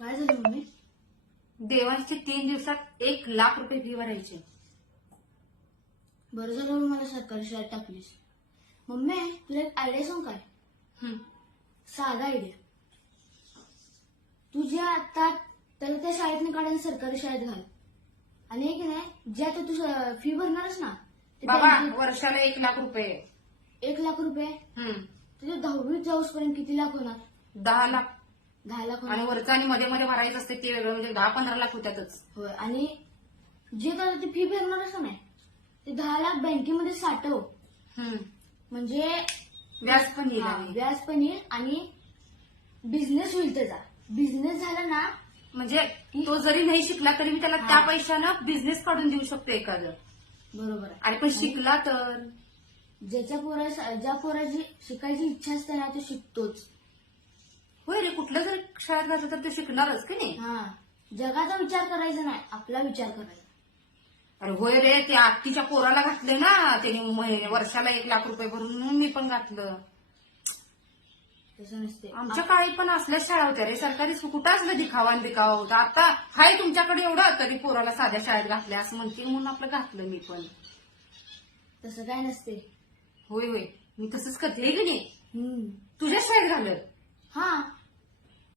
काय झालं मम्मी? देवांची 3 दिवसात 1,00,000 रुपये फी भरायची. बरं झालं मग मला सरकारी शाळेत टाकलीस. मम्मी तुला एक आयडिया सांग काय? हं. साधा आयडिया. तुझे आता त्याला त्या शाळेतनं काढून सरकारी शाळेत घाल. आणि एक नाही जे आता तू फी भरणारच ना ते बाबा बँकेत वर्षाला 1,00,000 रुपये. 1,00,000 रुपये. तुझे 10वीत जाऊसपर्यंत किती लाख होणार? 10,00,000 10 लाख आणि होणार. वरचं आणि मध्ये मध्ये भरायचं असते ते वेगळं म्हणजे 10-15 लाख होत्यातच. होय. आणि जे आता ती फी भरणारच नाही ते 10 लाख बँकेमध्ये साठव. हं. म्हणजे व्याज पण येईल हा, आणि. व्याज पण येईल आणि बिझनेस होईल त्याचा. बिझनेस झाला ना म्हणजे तो जरी नाही शिकला तरी मी त्याला हा. त्या पैशानं बिझनेस काढून देऊ शकतो एखादं. बरोबर आहे. आणि पण शिकला तर ज्या पोराची शिकायची इच्छा असते ना तो शिकतोच. होय रे, कुठलं जर शाळेत घातलं तर ते शिकणारच की नाही. हा, जगाचा विचार करायचा नाही, आपला विचार करायचा. अरे होय रे, ते आत्तीच्या पोराला घातले ना त्याने वर्षाला 1,00,000 रुपये भरून म्हणून मी पण घातलं. तसं नसते. आमच्या काळी पण असल्याच शाळा होत्या रे, सरकारी कुठं असलं दिखावा आणि दिखावा होता. आता हाय तुमच्याकडे एवढं तरी पोराला साध्या शाळेत घातल्या असं म्हणते म्हणून आपलं घातलं मी पण. तसं काय नसते. होय होय, मी तसंच करते की नाही. हम्म. तुझ्या शाळेत घालत. हा